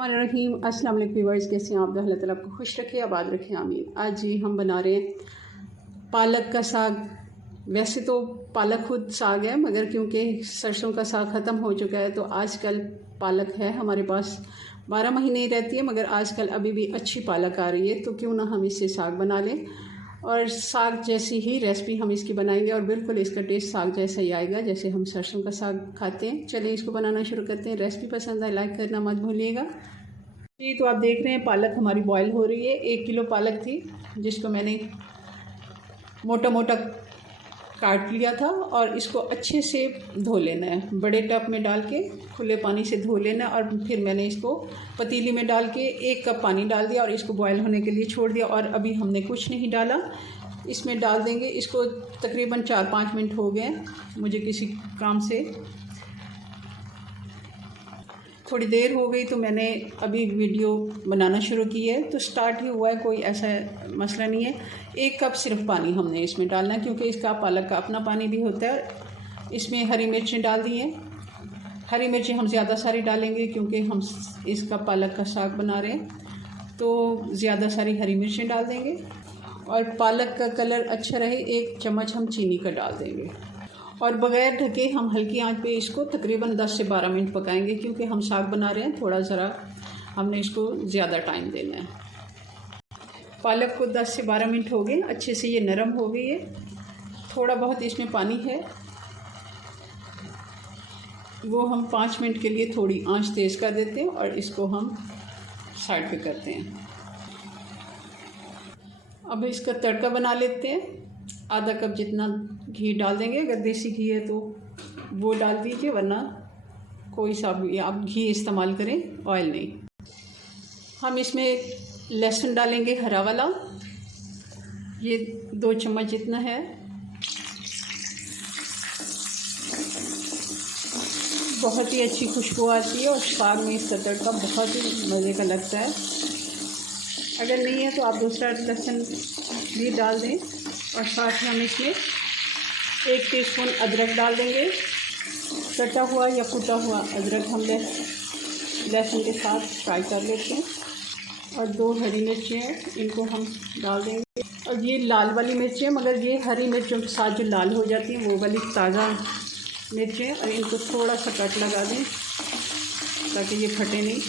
रहीम अस्सलाम वालेकुम व्यूअर्स, कैसे हैं आप? अल्लाह ताला आपको खुश रखे, आबाद रखे, आमीन। आज जी हम बना रहे हैं पालक का साग। वैसे तो पालक खुद साग है, मगर क्योंकि सरसों का साग ख़त्म हो चुका है तो आजकल पालक है हमारे पास। 12 महीने ही रहती है, मगर आजकल अभी भी अच्छी पालक आ रही है, तो क्यों ना हम इससे साग बना लें। और साग जैसी ही रेसिपी हम इसकी बनाएंगे और बिल्कुल इसका टेस्ट साग जैसा ही आएगा जैसे हम सरसों का साग खाते हैं। चलिए इसको बनाना शुरू करते हैं। रेसिपी पसंद आए लाइक करना मत भूलिएगा जी। तो आप देख रहे हैं पालक हमारी बॉयल हो रही है। 1 किलो पालक थी जिसको मैंने मोटा मोटा काट लिया था और इसको अच्छे से धो लेना है। बड़े टब में डाल के खुले पानी से धो लेना है और फिर मैंने इसको पतीली में डाल के 1 कप पानी डाल दिया और इसको बॉयल होने के लिए छोड़ दिया। और अभी हमने कुछ नहीं डाला, इसमें डाल देंगे। इसको तकरीबन 4-5 मिनट हो गए मुझे किसी काम से, थोड़ी देर हो गई तो मैंने अभी वीडियो बनाना शुरू की है, तो स्टार्ट ही हुआ है, कोई ऐसा मसला नहीं है। 1 कप सिर्फ पानी हमने इसमें डालना है क्योंकि इसका पालक का अपना पानी भी होता है। इसमें हरी मिर्चें डाल दी हैं। हरी मिर्चें हम ज़्यादा सारी डालेंगे क्योंकि हम इसका पालक का साग बना रहे हैं, तो ज़्यादा सारी हरी मिर्चें डाल देंगे। और पालक का कलर अच्छा रहे 1 चम्मच हम चीनी का डाल देंगे। और बग़ैर ढके हम हल्की आंच पे इसको तकरीबन 10 से 12 मिनट पकाएंगे क्योंकि हम साग बना रहे हैं, थोड़ा ज़रा हमने इसको ज़्यादा टाइम देना है। पालक को 10 से 12 मिनट हो गए, अच्छे से ये नरम हो गई है। थोड़ा बहुत इसमें पानी है, वो हम 5 मिनट के लिए थोड़ी आंच तेज़ कर देते हैं और इसको हम साइड पे करते हैं। अब इसका तड़का बना लेते हैं। आधा कप जितना घी डाल देंगे, अगर देसी घी है तो वो डाल दीजिए, वरना कोई सा भी आप घी इस्तेमाल करें, ऑयल नहीं। हम इसमें लहसुन डालेंगे हरा वाला, ये 2 चम्मच जितना है। बहुत ही अच्छी खुशबू आती है और साग में इसका तड़का बहुत ही मज़े का लगता है। अगर नहीं है तो आप दूसरा लहसुन भी डाल दें। और साथ ही हम इसमें 1 टीस्पून अदरक डाल देंगे, कटा हुआ या कुटा हुआ अदरक हम लहसुन के साथ फ्राई कर लेते हैं। और 2 हरी मिर्चें हैं, इनको हम डाल देंगे। और ये लाल वाली मिर्चें, मगर ये हरी मिर्चों के साथ जो लाल हो जाती हैं वो वाली ताज़ा मिर्चें, और इनको थोड़ा सा कट लगा दें ताकि ये फटे नहीं।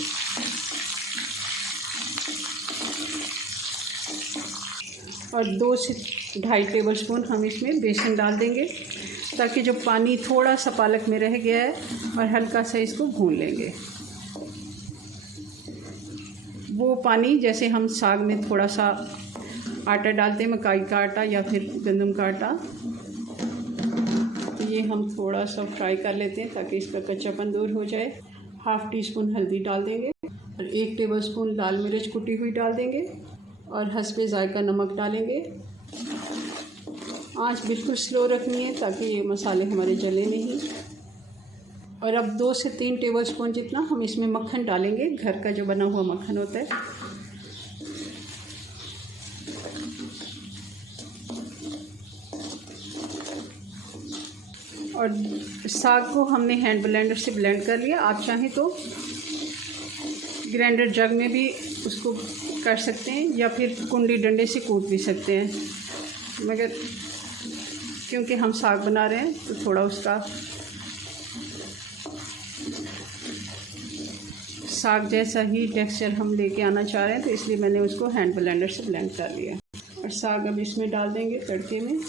और 2 से 2.5 टेबलस्पून हम इसमें बेसन डाल देंगे ताकि जो पानी थोड़ा सा पालक में रह गया है, और हल्का सा इसको भून लेंगे। वो पानी जैसे हम साग में थोड़ा सा आटा डालते हैं, मकाई का आटा या फिर गंदम का आटा, तो ये हम थोड़ा सा फ्राई कर लेते हैं ताकि इसका कच्चापन दूर हो जाए। 1/2 टीस्पून हल्दी डाल देंगे और 1 टेबलस्पून लाल मिर्च कुटी हुई डाल देंगे और हस्बे ज़ायका नमक डालेंगे। आंच बिल्कुल स्लो रखनी है ताकि ये मसाले हमारे जले नहीं। और अब 2 से 3 टेबलस्पून जितना हम इसमें मक्खन डालेंगे, घर का जो बना हुआ मक्खन होता है। और साग को हमने हैंड ब्लेंडर से ब्लेंड कर लिया। आप चाहें तो ग्राइंडर जग में भी उसको कर सकते हैं या फिर कुंडी डंडे से कूट भी सकते हैं, मगर क्योंकि हम साग बना रहे हैं तो थोड़ा उसका साग जैसा ही टेक्सचर हम लेके आना चाह रहे हैं, तो इसलिए मैंने उसको हैंड ब्लेंडर से ब्लेंड कर लिया। और साग अब इसमें डाल देंगे तड़के में।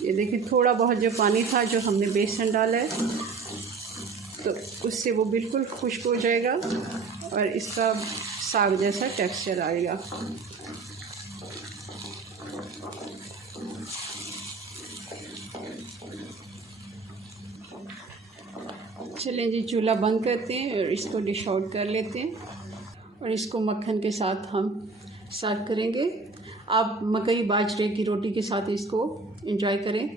ये देखिए थोड़ा बहुत जो पानी था जो हमने बेसन डाला है, तो उससे वो बिल्कुल खुश्क हो जाएगा और इसका साग जैसा टेक्सचर आएगा। चलें जी, चूल्हा बंद करते हैं और इसको डिश आउट कर लेते हैं और इसको मक्खन के साथ हम सर्व करेंगे। आप मकई बाजरे की रोटी के साथ इसको एंजॉय करें।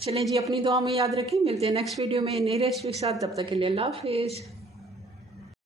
चलें जी, अपनी दुआ में याद रखें। मिलते हैं नेक्स्ट वीडियो में नई रेसिपी के साथ। तब तक के लिए अल्लाह हाफिज़।